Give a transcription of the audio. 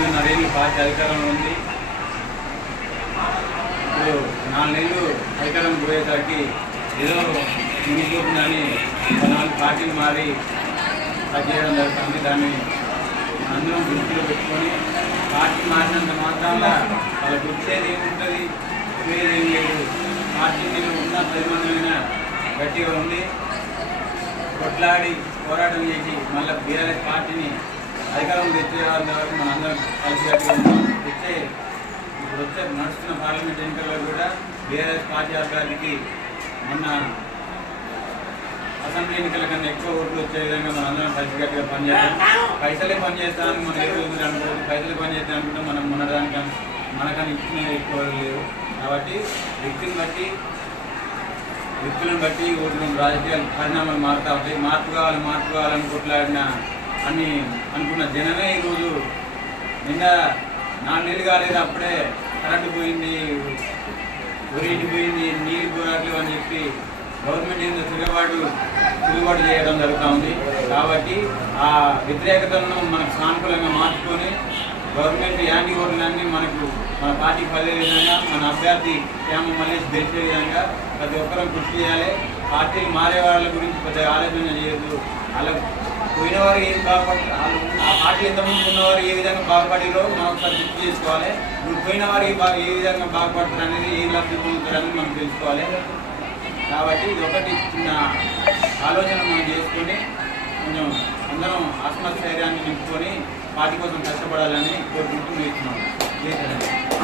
తొమ్మిదిన్నర ఏళ్ళు పార్టీ అధికారంలో ఉంది. ఇప్పుడు 4 నెలలు అధికారం పోయేసరికి ఏదో మునిగిపోతుందని 4 పార్టీలు మారి అది చేయడం జరుగుతుంది. దాన్ని అందరం దృష్టిలో పెట్టుకొని పార్టీ మారినంత మాత్రాన వాళ్ళ గుర్తేది ఏముంటుంది, ఏం లేదు. పార్టీ మీద ఉన్న 10 మందిమైనా గట్టిగా ఉంది కొట్లాడి పోరాటం చేసి మళ్ళీ బీఆర్ఎస్ పార్టీని అధికారం తెచ్చే వాళ్ళ వరకు మనందరం కలిసి గట్టిగా ఉన్నాం. ఇప్పుడు వచ్చే నడుస్తున్న పార్లమెంట్ ఎన్నికల్లో కూడా బీఆర్ఎస్ పార్టీ అభ్యర్థికి మొన్న అసెంబ్లీ ఎన్నికల కన్నా ఎక్కువ ఓట్లు వచ్చే విధంగా మనందరం కలిసి గట్టిగా పనిచేస్తాం. పైసలే పనిచేస్తామని మనం ఏ రోజు అనుకోవద్దు. పైసలు పనిచేస్తాం అనుకుంటే మనం మనదానికన్నా మనకన్నా ఇచ్చినవి ఎక్కువ లేవు. కాబట్టి వ్యక్తులను బట్టి ఓట్లు రాజకీయాలు పరిణామాలు మారుతూ ఉంటాయి. మార్పు కావాలని కొట్లాడిన అని అనుకున్న జనమే ఈరోజు నిన్న 4 నెలలు కాలేదు అప్పుడే కరెంటు పోయింది, ఒరింటి పోయింది, నీళ్ళు పోరాట్లేవు అని చెప్పి గవర్నమెంట్ ఏదో తిరుగుబాటు చేయడం జరుగుతూ ఉంది. కాబట్టి ఆ వ్యతిరేకతను మనకు సానుకూలంగా మార్చుకొని గవర్నమెంట్ యాంటీ ఓట్లన్నీ మన పార్టీకి పదే విధంగా మన అభ్యర్థి క్యామ మల్లేష్ గెలిచే విధంగా ప్రతి ఒక్కరూ కృషి చేయాలి. పార్టీలు మారే వాళ్ళ గురించి పెద్దగా ఆలోచన చేయొద్దు. అలా పోయిన వారు ఏం బాగుపడతారు, ఆ పార్టీ ఎంతమంది ఉన్నవారు ఏ విధంగా బాగుపడిలో మనం ఒకసారి గుర్తు చేసుకోవాలి. ఇప్పుడు పోయిన వారు ఏ విధంగా బాగుపడతారు అనేది ఏ లబ్ధి పొందుతారు అనేది మనం తెలుసుకోవాలి. కాబట్టి ఇది ఒకటి చిన్న ఆలోచన మనం చేసుకొని కొంచెం అందరం ఆత్మస్థైర్యాన్ని నింపుకొని పార్టీ కోసం కష్టపడాలని కోరుకుంటూ నేర్చుకున్నాం.